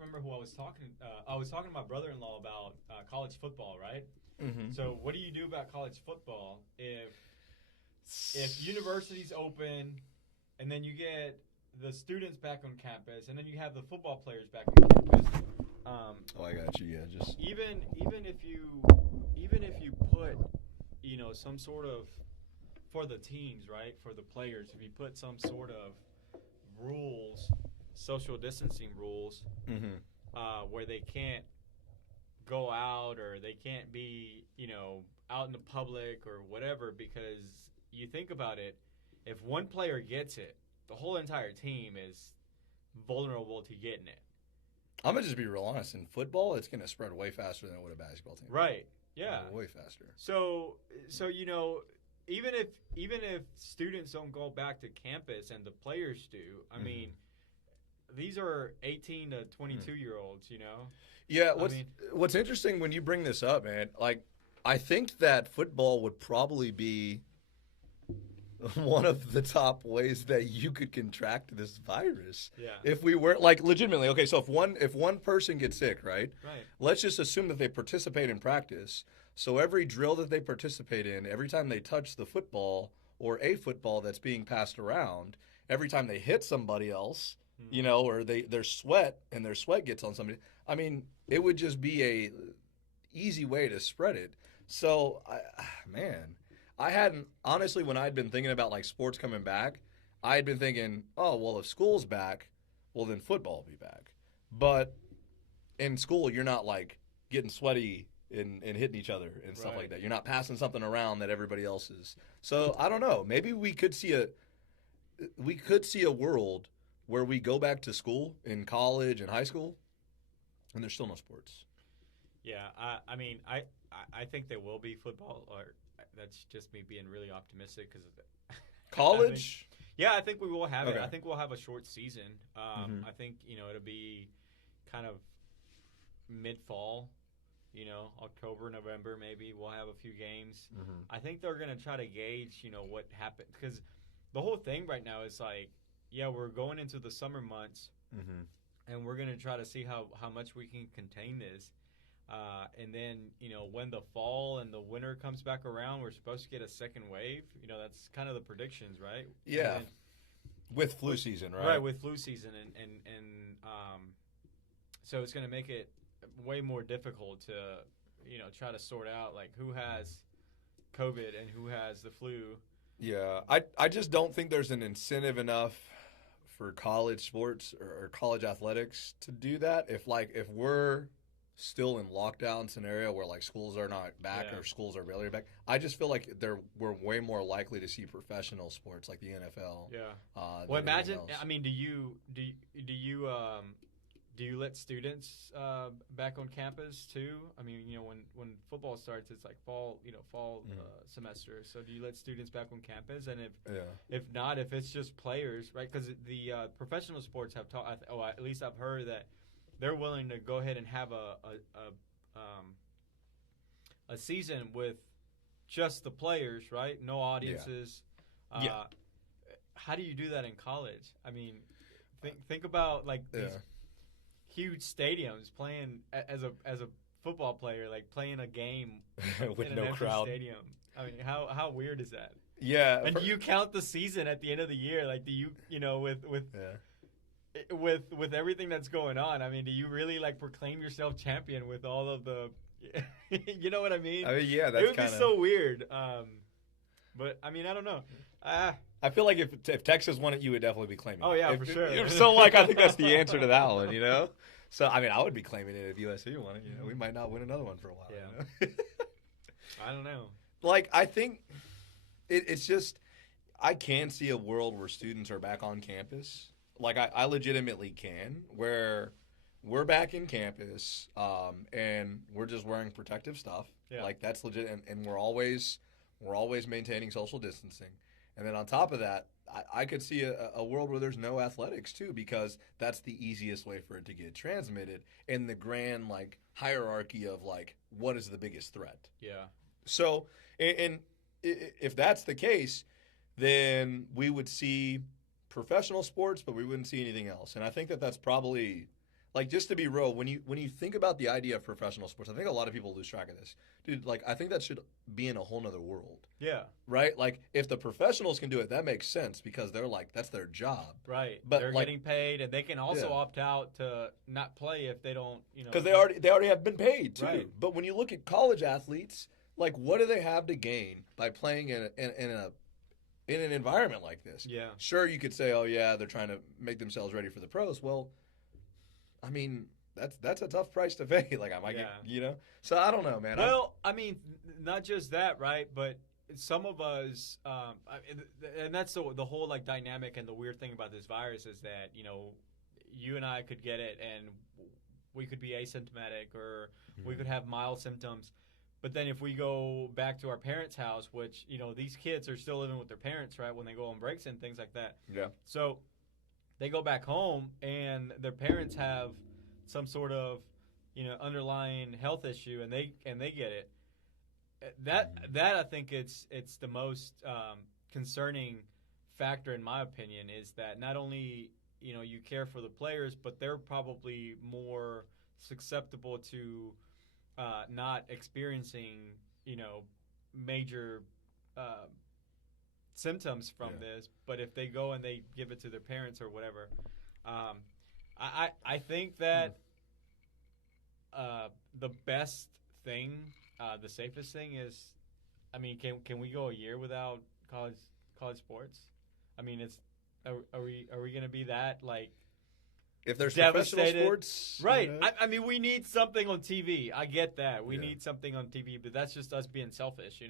remember who I was talking. I was talking to my brother-in-law about college football, right? Mm-hmm. So what do you do about college football if universities open, and then you get the students back on campus, and then you have the football players back on campus? I got you. Yeah, just even if you put some sort of, for the teams, right, for the players, if you put some sort of rules, social distancing rules, where they can't go out or they can't be out in the public or whatever, because you think about it, if one player gets it, the whole entire team is vulnerable to getting it. I'm gonna just be real honest. In football, it's gonna spread way faster than it would a basketball team. Right. Yeah. Way faster. So even if students don't go back to campus and the players do, I mean, these are 18 to 22-year-olds, Yeah. What's interesting when you bring this up, man? Like, I think that football would probably be one of the top ways that you could contract this virus. Yeah. If we were legitimately, okay, so if one person gets sick, right? Right. Let's just assume that they participate in practice. So every drill that they participate in, every time they touch the football or a football that's being passed around, every time they hit somebody else, or their sweat gets on somebody, I mean, it would just be a easy way to spread it. So, I hadn't, honestly, when I'd been thinking about, like, sports coming back, I had been thinking, oh, well, if school's back, well, then football will be back. But in school, you're not, like, getting sweaty and hitting each other and stuff like that. You're not passing something around that everybody else is. So, I don't know. Maybe we could see a world where we go back to school in college and high school, and there's still no sports. Yeah, I mean, I think there will be football, or that's just me being really optimistic because college. I think we will have it. Okay. I think we'll have a short season. I think it'll be kind of mid-fall, October, November maybe. We'll have a few games. I think they're gonna try to gauge, what happened, because the whole thing right now is like, yeah, we're going into the summer months, and we're gonna try to see how much we can contain this. And then, when the fall and the winter comes back around, we're supposed to get a second wave. That's kind of the predictions, right? Yeah. With flu season, right? Right, with flu season. And so it's going to make it way more difficult to, try to sort out, like, who has COVID and who has the flu. Yeah. I just don't think there's an incentive enough for college sports or college athletics to do that. If we're still in lockdown scenario where, like, schools are not back or schools are barely back, I just feel like we're way more likely to see professional sports like the NFL. Yeah. Well, imagine. I mean, do you let students back on campus too? I mean, when football starts, it's like fall semester. So do you let students back on campus? And if not, if it's just players, right? Because the professional sports have taught. At least I've heard that they're willing to go ahead and have a season with just the players, right? No audiences. Yeah. How do you do that in college? I mean, think about, like, these huge stadiums playing as a football player, like playing a game with in no an empty crowd. Stadium. I mean, how weird is that? Yeah. And do you count the season at the end of the year? Like, do you with everything that's going on, I mean, do you really, like, proclaim yourself champion with all of the you know what I mean? I mean, yeah, that's it would be so weird. But I mean, I don't know. I feel like if Texas won it, you would definitely be claiming it. Oh yeah, for sure. So, like, I think that's the answer to that one, So, I mean, I would be claiming it if USC won it. We might not win another one for a while. Yeah. I don't know. Like, I think it's just, I can see a world where students are back on campus. Like, I legitimately can, where we're back in campus, and we're just wearing protective stuff. Yeah. Like, that's legit, and we're always maintaining social distancing. And then on top of that, I could see a world where there's no athletics too, because that's the easiest way for it to get transmitted in the grand, like, hierarchy of, like, what is the biggest threat. Yeah. So, and if that's the case, then we would see professional sports, but we wouldn't see anything else. And I think that that's probably Like, just to be real, when you think about the idea of professional sports, I think a lot of people lose track of this. Dude, like, I think that should be in a whole nother world. Yeah. Right? Like, if the professionals can do it, that makes sense because they're like, that's their job. Right. But they're like, getting paid, and they can also opt out to not play if they don't, because they already have been paid too. Right. But when you look at college athletes, like, what do they have to gain by playing in an environment like this? Yeah. Sure, you could say, oh yeah, they're trying to make themselves ready for the pros. Well, I mean, that's a tough price to pay. Like, I might get, So I don't know, man. Well, I mean, not just that, right? But some of us, and that's the whole like dynamic and the weird thing about this virus is that you and I could get it and we could be asymptomatic or we could have mild symptoms. But then if we go back to our parents' house, which these kids are still living with their parents, right? When they go on breaks and things like that. Yeah. So they go back home and their parents have some sort of underlying health issue and they get it. That I think it's the most concerning factor in my opinion is that not only you care for the players, but they're probably more susceptible to not experiencing major symptoms from this, but if they go and they give it to their parents or whatever, I think that the best thing, the safest thing is, I mean, can we go a year without college sports? I mean, are we gonna be that like? If there's devastated. Professional sports, right? I mean, we need something on TV. I get that we need something on TV, but that's just us being selfish,